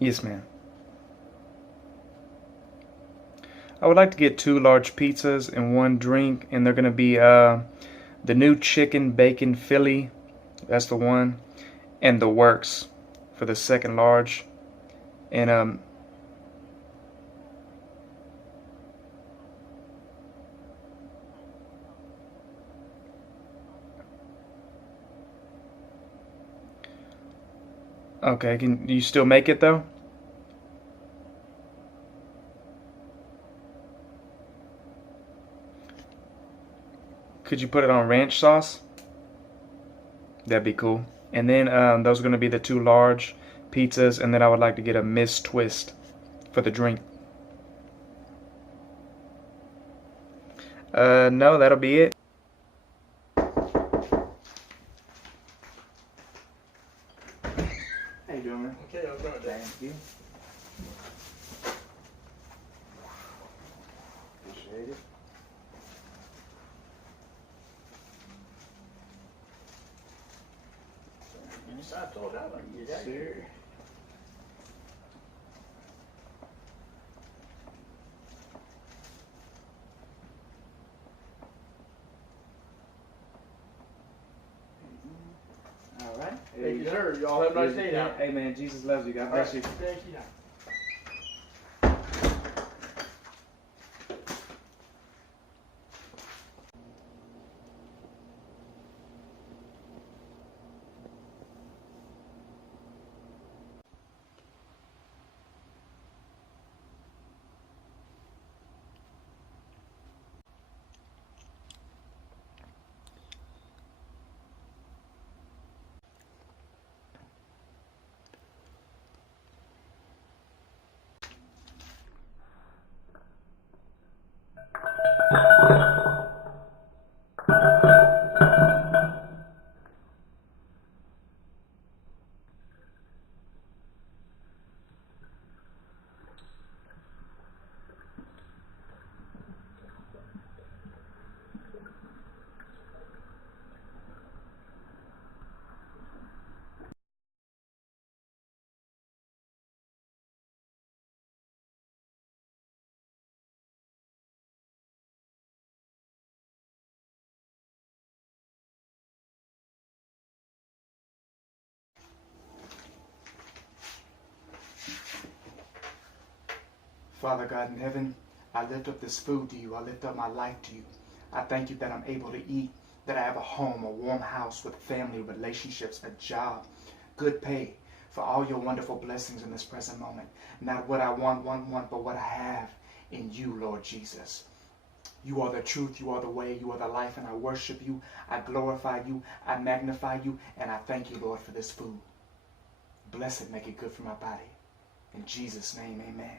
Yes, ma'am. I would like to get 2 large pizzas and 1 drink, and they're gonna be the new chicken bacon Philly. That's the one, and the works for the second large. And okay, can you still make it though? Could you put it on ranch sauce? That'd be cool. And then those are gonna be the 2 large pizzas, and then I would like to get a Miss Twist for the drink. No, that'll be it. How you doing, man? Okay, I'm going to. Thank you. Appreciate it. I told that one. Yes, sir. All right. Thank you, sir. Y'all have a nice day now. Hey, man, Jesus loves you. God bless you. Thank you now. Father God in heaven, I lift up this food to you. I lift up my life to you. I thank you that I'm able to eat, that I have a home, a warm house with family, relationships, a job, good pay, for all your wonderful blessings in this present moment. Not what I want, but what I have in you, Lord Jesus. You are the truth, you are the way, you are the life, and I worship you, I glorify you, I magnify you, and I thank you, Lord, for this food. Bless it, make it good for my body. In Jesus' name, amen.